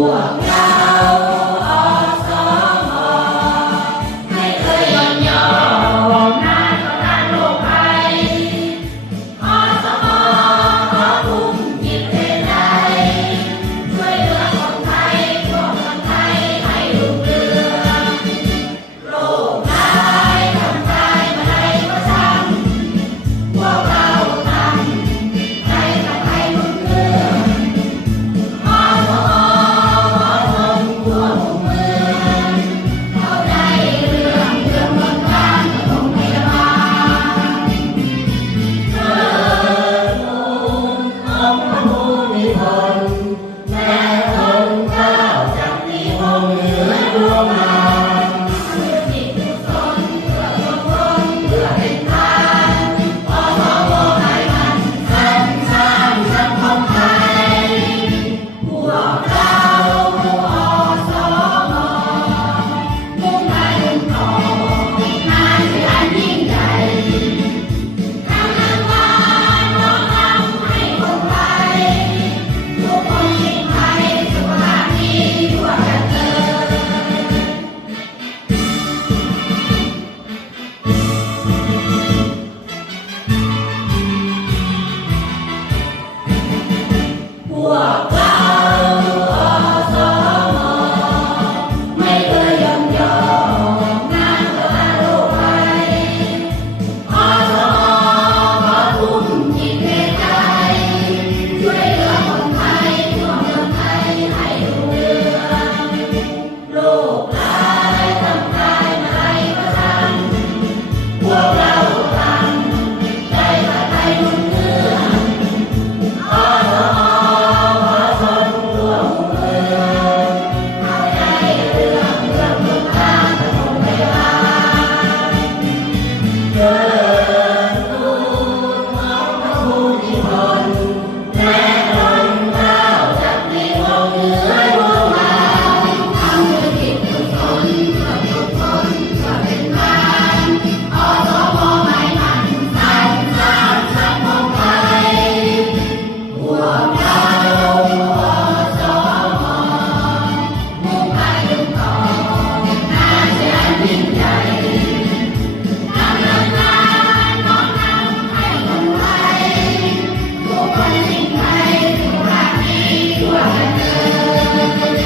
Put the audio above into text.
วกเราอสมไม่เคยยอมนะต่อต้านโรคภัยอสมขอทุ่มจิตเทใจช่วยเหลือคนไทยพวกคนไทยให้รุ่งเรืองโรคร้ายทำร้ายมาใดก็ช่างพวกเราทำใจกับไทยรุ่งเรืองอสมขอส่งทั่วมุมเมืองเข้าใจเรื่องบนทางปฐมพยาบาลเชิญองค์พระผู้มีพลและพระเจ้าจากที่ห้องเหนือดวงดาวจิตกุศลเพื่อทุกคนเพื่อเป็นทานอสมให้มันสรรสร้างสังคมไทยพวกเราอสมมุ่งมั่นต่องานที่อันยิ่งใหญ่ทำงานน้อมนำให้คนไทยทุกคนสิ้นภัยสุขภาพดีทั่วกันเลยพวกเราอสมไม่เคยยอมนะต่อต้านโรคภัยอสมขอทุ่มจิตเทใจช่วยเหลือคนไทยทั่วเมืองไทยให้รุ่งเรืองโรคร้ายทำร้ายมาใดก็ช่างพวกเราทำใจกับไทยรุ่งเรืองอสมขอส่งทั่วมุมเมืองเข้าใจเรื่องบนทางปฐมพยาบาลเชิญทูลองค์พระผู้มีพลและพระเจ้าจากที่ห้องเหนือดวงดาวทำด้วยจิตกุศลเพื่อทุกคนเพื่อเป็นทานอสมให้มันสรรสร้างสังคมไทยพวกเราอสมมุ่งมั่นต่องานที่อันยิ่งใหญ่ทำงานน้อมนำให้คนไทยทุกคนสิ้นภัยสุขภาพดีทั่วกันเลย